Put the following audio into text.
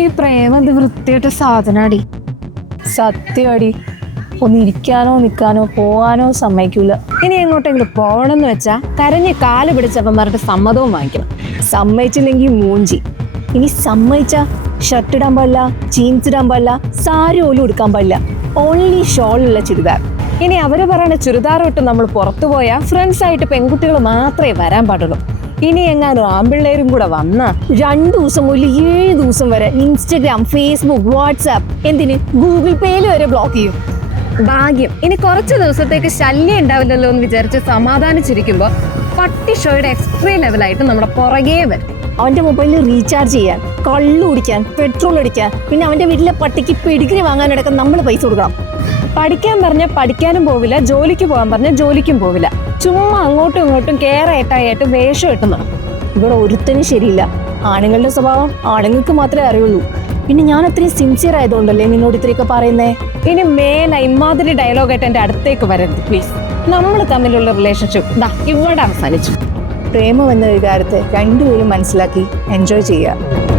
ഈ പ്രേമം വൃത്തിയായിട്ട സാധനാടി. സത്യമാടി. ഒന്ന് ഇരിക്കാനോ നിൽക്കാനോ പോവാനോ സമ്മതിക്കൂല. ഇനി എങ്ങോട്ടെങ്കിലും പോകണമെന്ന് വെച്ചാ കരഞ്ഞ് കാല് പിടിച്ചപ്പന്മാരുടെ സമ്മതവും വാങ്ങിക്കണം. സമ്മതിച്ചില്ലെങ്കിൽ മൂഞ്ചി. ഇനി സമ്മതിച്ച ഷർട്ട് ഇടാൻ പാടില്ല, ജീൻസ് ഇടാൻ പാടില്ല, സാരി പോലും എടുക്കാൻ പാടില്ല. ഓൺലി ഷോളുള്ള ചുരിദാർ. ഇനി അവര് പറയുന്ന ചുരിദാർ ഇട്ട് നമ്മൾ പുറത്തു പോയാൽ ഫ്രണ്ട്സ് ആയിട്ട് പെൺകുട്ടികൾ മാത്രമേ വരാൻ പാടുള്ളൂ. ഇനി എങ്ങാനും ആമ്പിള്ളേരും കൂടെ വന്ന 2 ദിവസം മുതൽ 7 ദിവസം വരെ ഇൻസ്റ്റഗ്രാം, ഫേസ്ബുക്ക്, വാട്സാപ്പ്, എന്തിന് ഗൂഗിൾ പേയിൽ വരെ ബ്ലോക്ക് ചെയ്യും. ഭാഗ്യം ഇനി കുറച്ച് ദിവസത്തേക്ക് ശല്യം ഉണ്ടാവില്ലല്ലോ എന്ന് വിചാരിച്ച് സമാധാനിച്ചിരിക്കുമ്പോ പട്ടി ഷോയുടെ എക്സ്ട്രീം ലെവലായിട്ട് നമ്മുടെ പുറകെ വരും. അവന്റെ മൊബൈലിൽ റീചാർജ് ചെയ്യാൻ, കള്ളു കുടിക്കാൻ, പെട്രോൾ അടിക്കാൻ, പിന്നെ അവന്റെ വീട്ടിലെ പട്ടിക്ക് പെഡിഗ്രി വാങ്ങാനടക്കം നമ്മൾ പൈസ കൊടുക്കണം. പഠിക്കാൻ പറഞ്ഞാൽ പഠിക്കാനും പോവില്ല, ജോലിക്ക് പോകാൻ പറഞ്ഞാൽ ജോലിക്കും പോവില്ല. ചുമ്മാ അങ്ങോട്ടും ഇങ്ങോട്ടും കേറായിട്ടായിട്ട് വേഷം കിട്ടുന്നു. ഇവിടെ ഒരുത്തനും ശരിയില്ല. ആണുങ്ങളുടെ സ്വഭാവം ആണുങ്ങൾക്ക് മാത്രമേ അറിയുള്ളൂ. പിന്നെ ഞാൻ അത്രയും സിൻസിയർ ആയതുകൊണ്ടല്ലേ നിന്നോട് ഇത്രയൊക്കെ പറയുന്നേ. ഇനി മേല ഇമാതിരി ഡയലോഗായിട്ട് എൻ്റെ അടുത്തേക്ക് വരരുത് പ്ലീസ്. നമ്മൾ തമ്മിലുള്ള റിലേഷൻഷിപ്പ് ഇവിടെ അവസാനിച്ചു. പ്രേമം എന്ന വികാരത്തെ രണ്ടുപേരും മനസ്സിലാക്കി എൻജോയ് ചെയ്യുക.